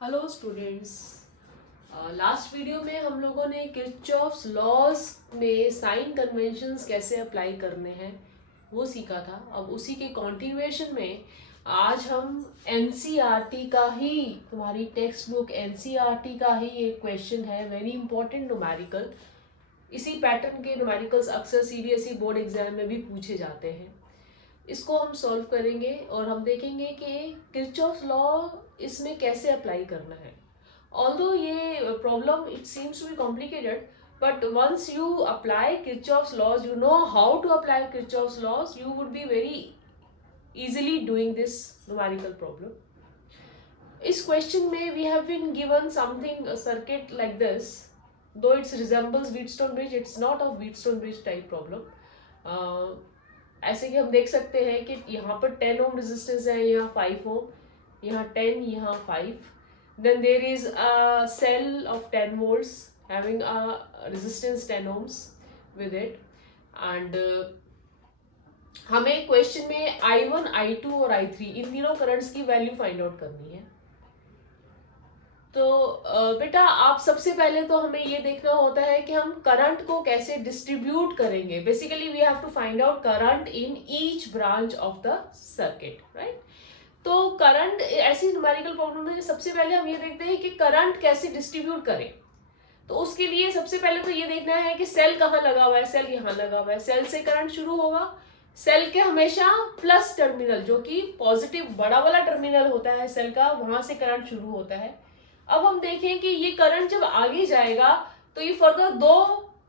Hello students. Last video में हम लोगों ने किरचॉफ्स लॉज में साइन कन्वेंशंस कैसे अप्लाई करने हैं वो सीखा था। अब उसी के कॉन्टिन्यूएशन में आज हम एनसीईआरटी का ही, तुम्हारी टेक्स्ट बुक एनसीईआरटी का ही एक क्वेश्चन है, वेरी इंपॉर्टेंट न्यूमेरिकल। इसी पैटर्न के न्यूमेरिकल्स अक्सर सीबीएसई बोर्ड एग्जाम में भी पूछे जाते हैं। इसको हम सॉल्व करेंगे और हम देखेंगे कि किरचॉफ्स लॉ इसमें कैसे अप्लाई करना है। ऑल्दो ये problem it seems to be complicated, but once you apply Kirchhoff's laws, you know how to apply Kirchhoff's laws, you would be very easily doing this numerical problem. इस question में we have been given something a circuit like this, though it resembles Wheatstone bridge, it's not a Wheatstone bridge type problem. ऐसे कि हम देख सकते हैं कि यहाँ पर 10 ओम रेजिस्टेंस है, यहाँ 5 ओम, यहाँ 10, यहाँ 5. Then there is a cell of 10 volts having a resistance 10 ohms with it. And हमें क्वेश्चन में I1, I2 और I3 इन तीनों करंट्स की वैल्यू फाइंड आउट करनी है। तो बेटा आप सबसे पहले तो हमें ये देखना होता है कि हम करंट को कैसे डिस्ट्रीब्यूट करेंगे। Basically we have to find out current in each branch of the circuit, right. तो करंट ऐसी न्यूमेरिकल प्रॉब्लम है, सबसे पहले हम ये देखते हैं कि करंट कैसे डिस्ट्रीब्यूट करें। तो उसके लिए सबसे पहले तो ये देखना है कि सेल कहाँ लगा हुआ है। सेल यहाँ लगा हुआ है, सेल से करंट शुरू होगा। सेल के हमेशा प्लस टर्मिनल, जो कि पॉजिटिव बड़ा वाला टर्मिनल होता है सेल का, वहां से करंट शुरू होता है। अब हम देखें कि ये करंट जब आगे जाएगा तो ये फर्दर दो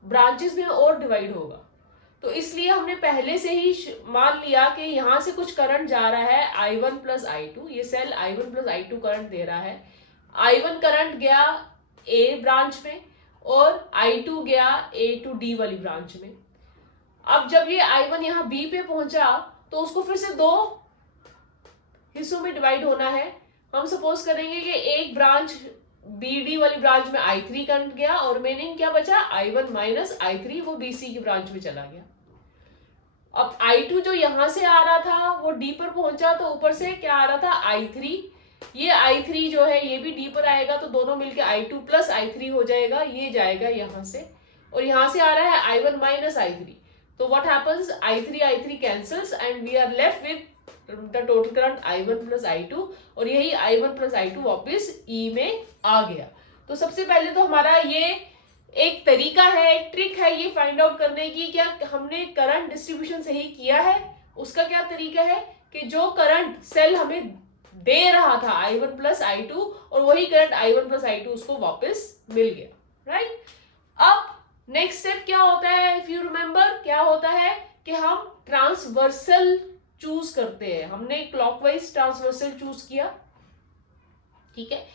ब्रांचेस में और डिवाइड होगा। तो इसलिए हमने पहले से ही मान लिया कि यहाँ से कुछ करंट जा रहा है I1 प्लस I2, ये cell I1 plus I2 current दे रहा है। I1 करंट गया A ब्रांच में और I2 गया A टू D वाली ब्रांच में। अब जब ये I1 यहाँ B पे पहुंचा तो उसको फिर से दो हिस्सों में डिवाइड होना है। हम सपोज करेंगे कि एक ब्रांच BD वाली ब्रांच में I3 करंट गया और रिमेनिंग क्या बचा I1 माइनस I3, वो BC की ब्रांच में चला गया। अब I2 जो यहां से आ रहा था वो D पर पहुंचा तो ऊपर से क्या आ रहा था I3, ये I3 जो है ये भी D पर आएगा तो दोनों मिलके I2 प्लस I3 हो जाएगा, ये जाएगा यहां से और यहां से आ रहा है I1 माइनस I3। तो what happens, I3 cancels and we are left with the total current I1 plus I2 और यही I1 प्लस I2 वापस E में आ गया। तो सबसे पहले तो हमारा ये एक तरीका है, एक ट्रिक है ये फाइंड आउट करने की क्या हमने करंट डिस्ट्रीब्यूशन सही किया है। उसका क्या तरीका है कि जो करंट सेल हमें दे रहा था I1 प्लस I2 और वही करंट I1 प्लस I2 उसको वापस मिल गया, राइट। अब नेक्स्ट स्टेप क्या होता है, इफ यू रिमेंबर, क्या होता है कि हम ट्रांसवर्सल चूज करते हैं। हमने क्लॉकवाइज ट्रांसवर्सल चूज किया, ठीक है।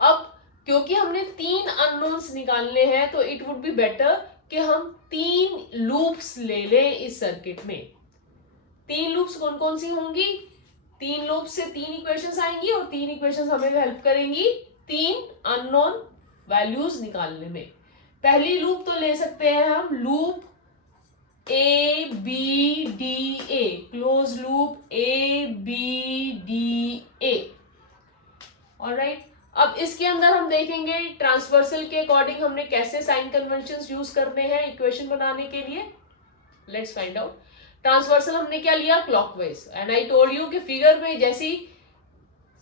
अब क्योंकि हमने 3 अननोन्स निकालने हैं तो इट वुड बी बेटर कि हम 3 लूप्स ले लें इस सर्किट में। 3 लूप्स कौन कौन सी होंगी, 3 लूप्स से 3 इक्वेशंस आएंगी और 3 इक्वेशंस हमें हेल्प करेंगी 3 अननोन वैल्यूज निकालने में। पहली लूप तो ले सकते हैं हम loop ABDA, close loop ABDA, alright. अब इसके अंदर हम देखेंगे ट्रांसवर्सल के अकॉर्डिंग हमने कैसे साइन कन्वेंशंस यूज करने हैं इक्वेशन बनाने के लिए। Let's find out. ट्रांसवर्सल हमने क्या लिया, clockwise, and I told you कि फिगर में जैसी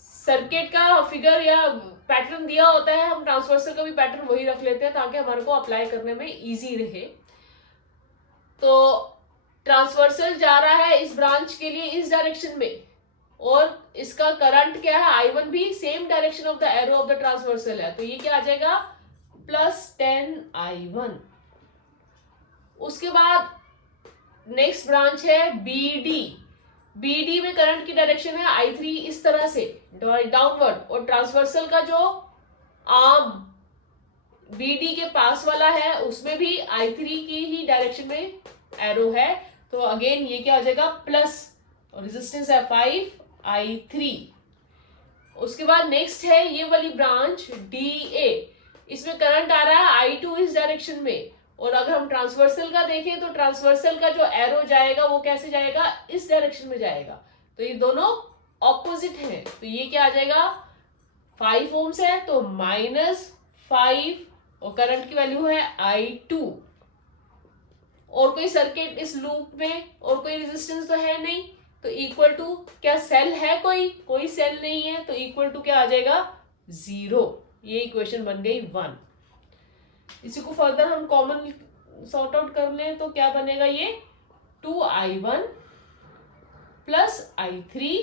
सर्किट का फिगर या पैटर्न दिया होता है हम ट्रांसवर्सल का भी पैटर्न वही रख लेते हैं ताकि हमारे को अप्लाई करने में इजी रहे। तो ट्रांसवर्सल जा रहा है इस ब्रांच के लिए इस डायरेक्शन में और इसका करंट क्या है I1 भी same direction of the arrow of the transversal है, तो ये क्या आ जाएगा प्लस 10 I1। उसके बाद नेक्स्ट ब्रांच है BD में करंट की डायरेक्शन है I3 इस तरह से डाउनवर्ड और ट्रांसवर्सल का जो आर्म BD के पास वाला है उसमें भी I3 की ही डायरेक्शन में एरो है, तो अगेन ये क्या हो जाएगा प्लस और रेजिस्टेंस है 5I3। उसके बाद नेक्स्ट है ये वाली ब्रांच DA, इसमें करंट आ रहा है I2 इस डायरेक्शन में और अगर हम ट्रांसवर्सल का देखें तो ट्रांसवर्सल का जो एरो जाएगा वो कैसे जाएगा, इस डायरेक्शन में जाएगा। तो ये दोनों ऑपोजिट हैं, तो ये क्या आ जाएगा 5 ओम्स है तो -5 और करंट की वैल्यू है I2। और कोई सर्किट इस लूप में और कोई रेजिस्टेंस तो है नहीं, तो इक्वल टू, क्या सेल है, कोई सेल नहीं है, तो इक्वल टू क्या आ जाएगा 0। ये इक्वेशन बन गई 1। इसी को फर्दर हम कॉमन सॉर्ट आउट कर लें तो क्या बनेगा, ये 2I1 plus I3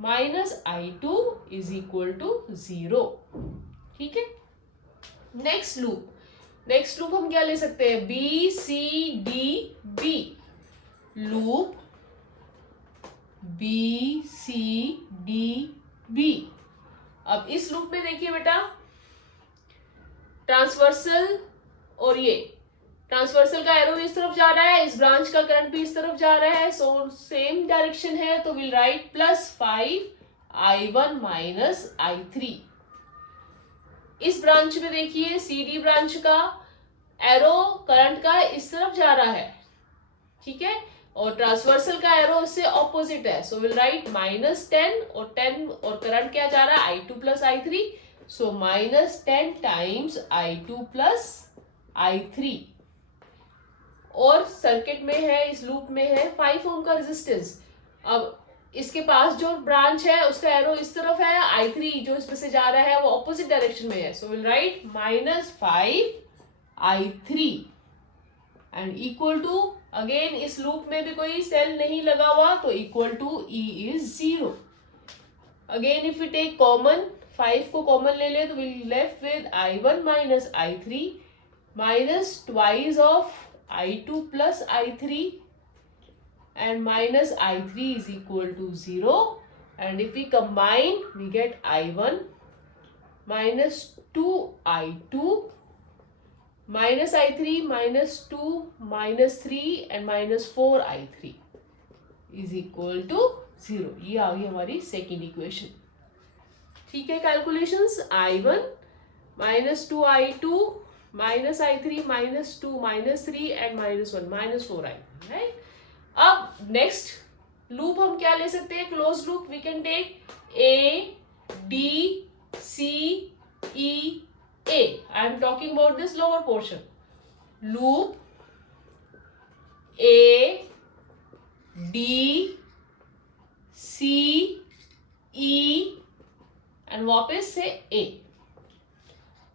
minus I2 is equal to 0। ठीक है। नेक्स्ट लूप हम क्या ले सकते हैं, BCDB लूप BCDB। अब इस लूप में देखिए बेटा, ट्रांसवर्सल और ये ट्रांसवर्सल का एरो इस तरफ जा रहा है, इस ब्रांच का करंट भी इस तरफ जा रहा है, सो सेम डायरेक्शन है, तो will right +5I1 minus I3। इस ब्रांच में देखिए CD ब्रांच का एरो करंट का इस तरफ जा रहा है, ठीक है, और ट्रांसवर्सल का एरो इससे ऑपोजिट है, सो विल राइट -10 और 10 और करंट क्या जा रहा है I2 प्लस I3, सो -10 टाइम्स I2 प्लस I3। और सर्किट में है, इस लूप में है 5 ओम का रेजिस्टेंस। अब इसके पास जो ब्रांच है उसका एरो इस तरफ है, I3 जो इसमें से जा रहा है वो ऑपोजिट डायरेक्शन में है, so will write -5I3 and equal to, again इस लूप में भी कोई सेल नहीं लगा हुआ, तो equal to E is 0। Again if you take common, 5 को कॉमन ले ले तो will left with I1 minus I3 minus twice of I2 plus I3 and minus I3 is equal to 0, and if we combine we get I1 minus 2I2 minus I3 minus 2 minus 3 and minus 4I3 is equal to 0। ये आ गई हमारी second equation. ठीक है, calculations I1 minus 2I2 minus I3 minus 2 minus 3 and -1 -4I, right? अब next loop हम क्या ले सकते हैं, close loop. We can take ADCEA। I am talking about this lower portion. Loop ADCE and वापस से A।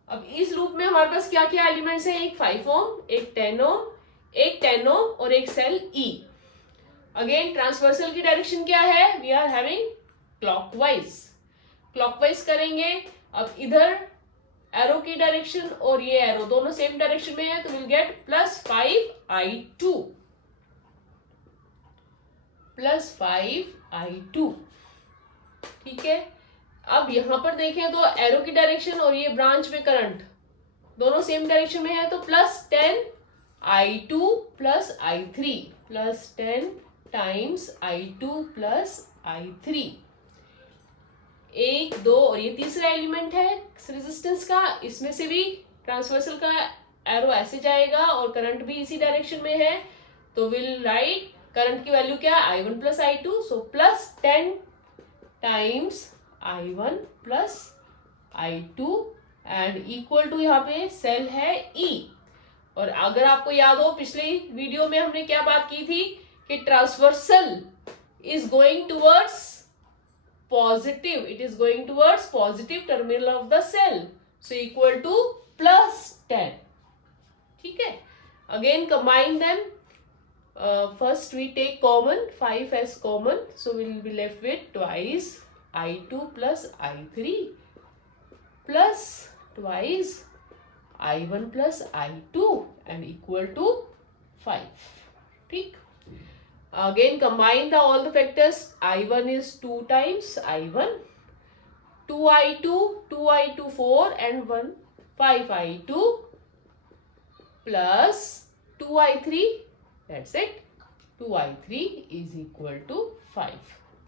अब इस लूप में हमारे पास क्या क्या एलिमेंट्स हैं, एक 5 ओम, एक 10 ओम, एक 10 ओम और एक सेल E। अगेन ट्रांसवर्सल की डायरेक्शन क्या है, वी आर हैविंग क्लॉकवाइज करेंगे। अब इधर एरो की डायरेक्शन और ये एरो दोनों सेम डायरेक्शन में है, तो विल गेट +5I2। ठीक है। अब यहां पर देखें तो एरो की डायरेक्शन और ये ब्रांच में करंट दोनों सेम डायरेक्शन में है, तो +10I2 plus I3 +10 times I2 plus I3। 1 2 और ये तीसरा एलिमेंट है रेजिस्टेंस का, इसमें से भी ट्रांसवर्सल का एरो ऐसे जाएगा और करंट भी इसी डायरेक्शन में है, तो विल राइट करंट की वैल्यू क्या है I1 plus I2, so +10 times I1 plus I2 and equal to, यहाँ पे सेल है E। और अगर आपको याद हो पिछले वीडियो में हमने क्या बात की थी कि transversal is going towards positive, it is going towards positive terminal of the cell, so equal to +10। ठीक है। Again combine them, first we take common 5 as common, so will be left with twice I2 plus I3 plus twice I1 plus I2 and equal to 5। ठीक। Again combine all the factors। I1 is 2 times I1, 2I2, 2I2 4 and 1 5I2 plus 2I3, that's it, 2I3 is equal to 5।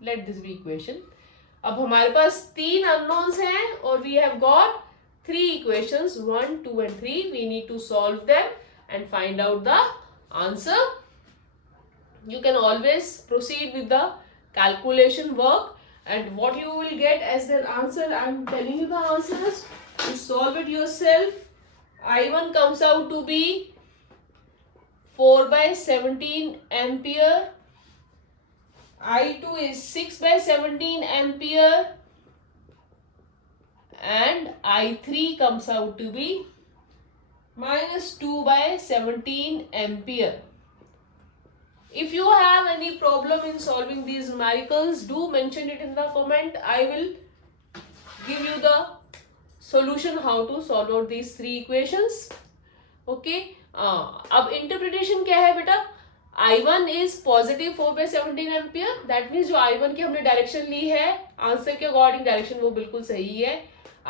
Let this be equation। अब हमारे पास 3 unknowns हैं और we have got 3 equations 1 2 and 3। We need to solve them and find out the answer. You can always proceed with the calculation work and what you will get as the answer, I'm telling you the answers, you solve it yourself. I1 comes out to be 4/17 ampere, I2 is 6/17 ampere, and I3 comes out to be -2/17 ampere. If you have any problem in solving these numericals, do mention it in the comment. I will give you the solution how to solve out these three equations. Okay. अब interpretation क्या है बेटा? I1 is positive 4/17 ampere. That means जो I1 की हमने direction ली है answer के according direction वो बिल्कुल सही है.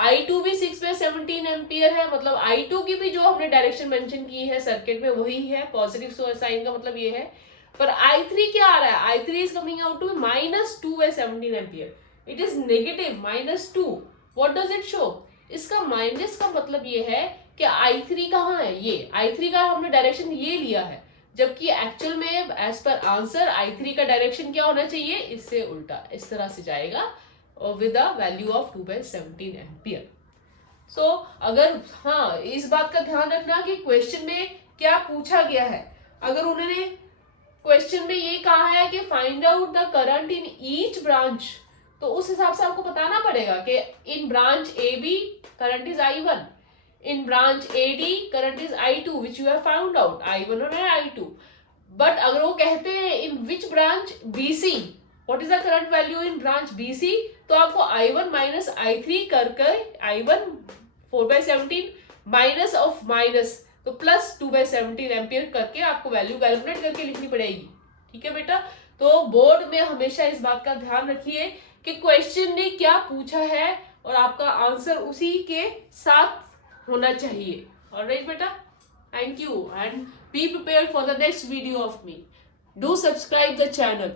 I2 भी 6/17 एम्पियर है, मतलब I2 की भी जो हमने डायरेक्शन मेंशन की है सर्किट में वही है. पॉजिटिव साइन का मतलब ये है. पर I3 क्या आ रहा है? I3 is coming out to -2/17 ampere. It is negative -2. What does it show? इसका माइनस का मतलब ये है कि I3 कहाँ है? ये I3 का हमने डायरेक्शन ये लिया है, जबकि एक्चुअल में एज पर आंसर I3 का डायरेक्शन क्या होना चाहिए? इससे उल्टा, इस तरह से जाएगा with a value of 2/17 ampere. So अगर हाँ इस बात का ध्यान रखना कि क्वेश्चन में क्या पूछा गया है. अगर उन्होंने क्वेश्चन में ये कहा है कि find out the current in each branch, तो उस हिसाब से आपको बताना पड़ेगा कि in branch A B current is I1, in branch AD current is I2 which you have found out, I1 और I2. but अगर वो कहते हैं in which branch BC, what is the current value in branch BC, तो आपको I1 minus I3 करके I1 4/17 minus of minus तो plus 2/17 ampere करके आपको वैल्यू कैलकुलेट करके लिखनी पड़ेगी. ठीक है बेटा. तो बोर्ड में हमेशा इस बात का ध्यान रखिए कि क्वेश्चन ने क्या पूछा है और आपका आंसर उसी के साथ होना चाहिए. ऑलराइट बेटा, thank you and be prepared for the next video of me. Do subscribe the channel.